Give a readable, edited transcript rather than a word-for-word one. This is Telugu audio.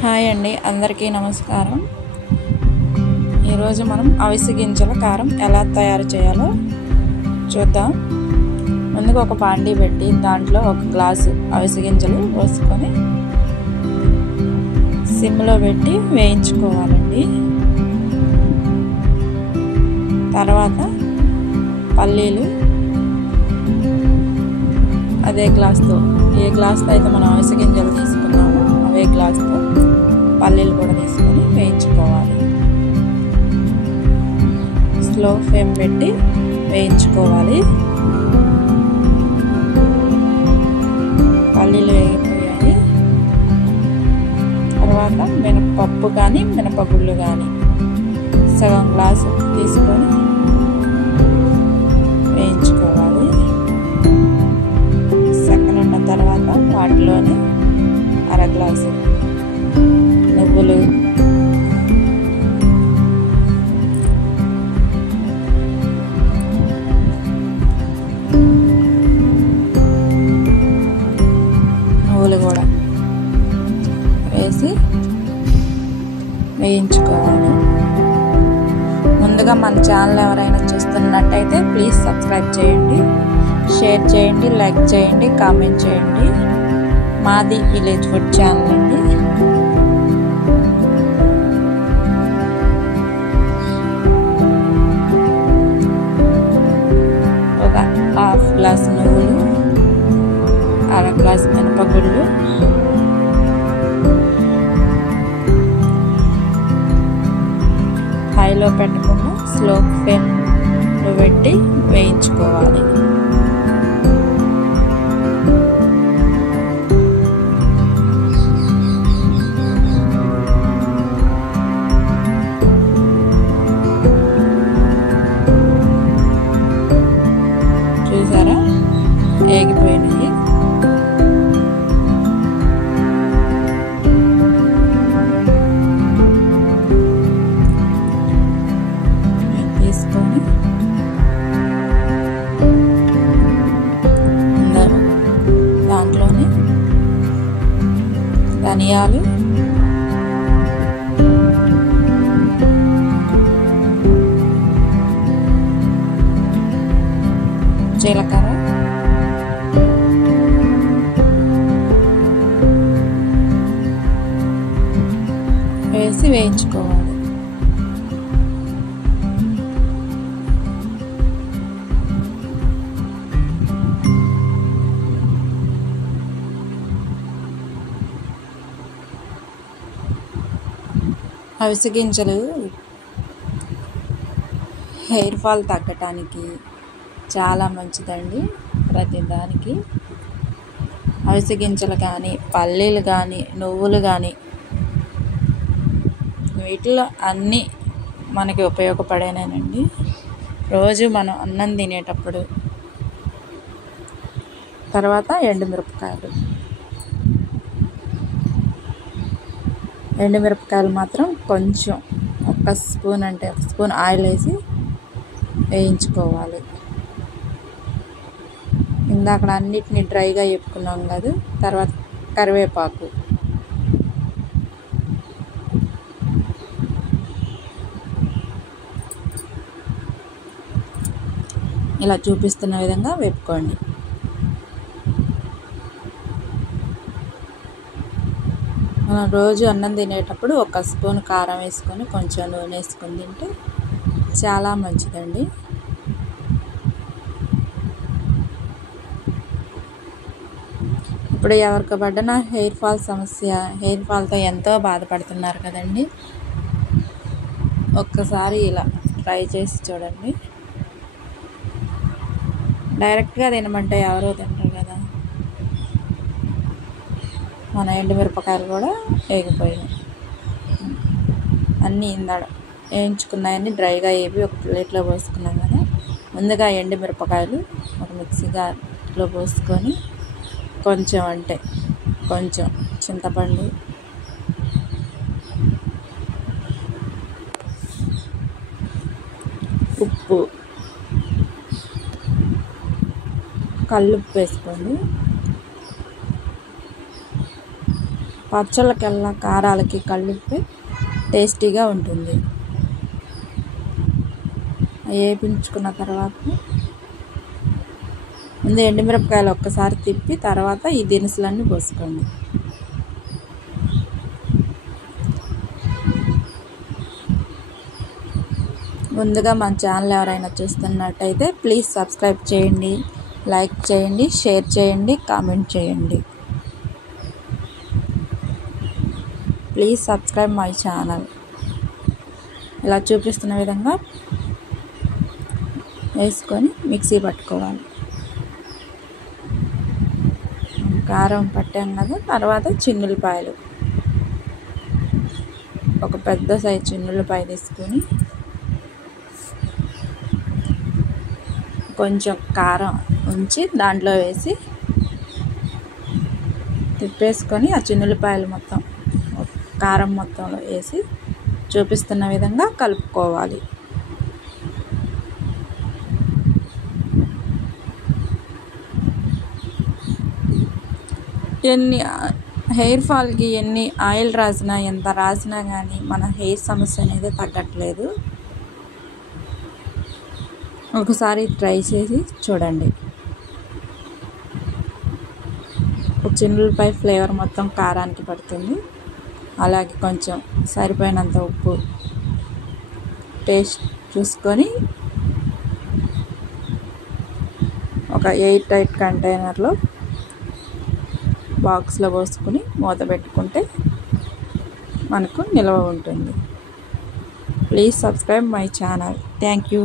హాయ్ అండి, అందరికీ నమస్కారం. ఈరోజు మనం అవిసె గింజల కారం ఎలా తయారు చేయాలో చూద్దాం. ముందుగా ఒక బాండీ పెట్టి దాంట్లో ఒక గ్లాసు అవిసె గింజలు పోసుకొని సిమ్లో పెట్టి వేయించుకోవాలండి. తర్వాత పల్లీలు అదే గ్లాస్తో, ఏ గ్లాస్తో అయితే మనం అవిసె గింజలు తీసుకున్నామో అవే గ్లాస్తో పల్లీలు కూడా తీసుకొని వేయించుకోవాలి. స్లో ఫ్లేమ్ పెట్టి వేయించుకోవాలి. పల్లీలు వేగిపోయాయి. తర్వాత మినపప్పు కానీ మినపగుళ్ళు కానీ సగం గ్లాసు తీసుకొని వేయించుకోవాలి. సెకండ్ తర్వాత వాటిలోని అర గ్లాసు నువ్వులు, కూడా వేసి వేయించుకోవాలి. ముందుగా మన ఛానల్ ఎవరైనా చూస్తున్నట్టయితే ప్లీజ్ సబ్స్క్రైబ్ చేయండి, షేర్ చేయండి, లైక్ చేయండి, కామెంట్ చేయండి. మాది విలేజ్ ఫుడ్ ఛానల్ అండి. ఒక హాఫ్ గ్లాస్ నువ్వులు, అర గ్లాస్ మినపగుళ్ళు, హైలో పెట్టకుండా స్లో ఫ్లేమ్లో పెట్టి వేయించుకోవాలి. చూసారా, ఏగిపోయినాయి. తీసుకొని దాంట్లోనే ధనియాలు, జీలకర్ర, వేసి వేయించుకోవాలి. అవిసె గింజలు హెయిర్ ఫాల్ తగ్గటానికి చాలా మంచిదండి. ప్రతిదానికి అవిసె గింజలు కానీ, పల్లీలు కానీ, నువ్వులు కానీ, వీటిలో అన్నీ మనకి ఉపయోగపడేనండి. రోజు మనం అన్నం తినేటప్పుడు. తర్వాత ఎండుమిరపకాయలు మాత్రం కొంచెం ఒక స్పూన్ ఆయిల్ వేసి వేయించుకోవాలి. ఇందాక అన్నిటిని డ్రైగా వేపుకున్నాం కదా. తర్వాత కరివేపాకు, ఇలా చూపిస్తున్న విధంగా వేపుకోండి. మనం రోజు అన్నం తినేటప్పుడు ఒక స్పూన్ కారం వేసుకొని కొంచెం నూనె వేసుకొని తింటే చాలా మంచిదండి. ఇప్పుడు ఎవరికి పడ్డ హెయిర్ ఫాల్ సమస్య, హెయిర్ ఫాల్తో ఎంతో బాధపడుతున్నారు కదండి. ఒక్కసారి ఇలా ట్రై చేసి చూడండి. డైరెక్ట్గా తినమంటే ఎవరో తింటారు కదా. మన ఎండుమిరపకాయలు కూడా వేగిపోయాయి. అన్నీ ఇందాడ వేయించుకున్నాయని డ్రైగా వేపి ఒక ప్లేట్లో పోసుకున్నాం కదా. ముందుగా ఎండుమిరపకాయలు ఒక మిక్సీలో పోసుకొని కొంచెం చింతపండు, ఉప్పు, కల్లుప్పు వేసుకోండి. పచ్చళ్ళకెల్లా కారాలకి కలిపి టేస్టీగా ఉంటుంది. వేయించుకున్న తర్వాత ముందు ఎండుమిరపకాయలు ఒక్కసారి తిప్పి తర్వాత ఈ దినుసులన్నీ పోసుకోండి. ముందుగా మన ఛానల్ ఎవరైనా చూస్తున్నట్టయితే ప్లీజ్ సబ్స్క్రైబ్ చేయండి, లైక్ చేయండి, షేర్ చేయండి, కామెంట్ చేయండి. Please subscribe my channel. ఇలా చూపిస్తున్న విధంగా వేసుకొని మిక్సీ పట్టుకోవాలి. కారం పట్టాం కదా, తర్వాత చిన్నులపాయలు ఒక పెద్ద సైజు చిన్నులపాయ తీసుకొని కొంచెం కారం ఉంచి దాంట్లో వేసి తిప్పేసుకొని ఆ చిన్నులపాయలు మొత్తం కారం మొత్తంలో వేసి చూపిస్తున్న విధంగా కలుపుకోవాలి. ఎన్ని హెయిర్ ఫాల్కి ఎన్ని ఆయిల్ రాసినా ఎంత రాసినా కానీ మన హెయిర్ సమస్య అనేది తగ్గట్లేదు. ఒకసారి ట్రై చేసి చూడండి. చిన్నులపాయ ఫ్లేవర్ మొత్తం కారానికి పడుతుంది. అలాగే కొంచెం సరిపోయినంత ఉప్పు టేస్ట్ చూసుకొని ఒక ఎయిర్ టైట్ కంటైనర్లో బాక్స్లో పోసుకుని మూత పెట్టుకుంటే మనకు నిల్వ ఉంటుంది. Please subscribe my channel. Thank you.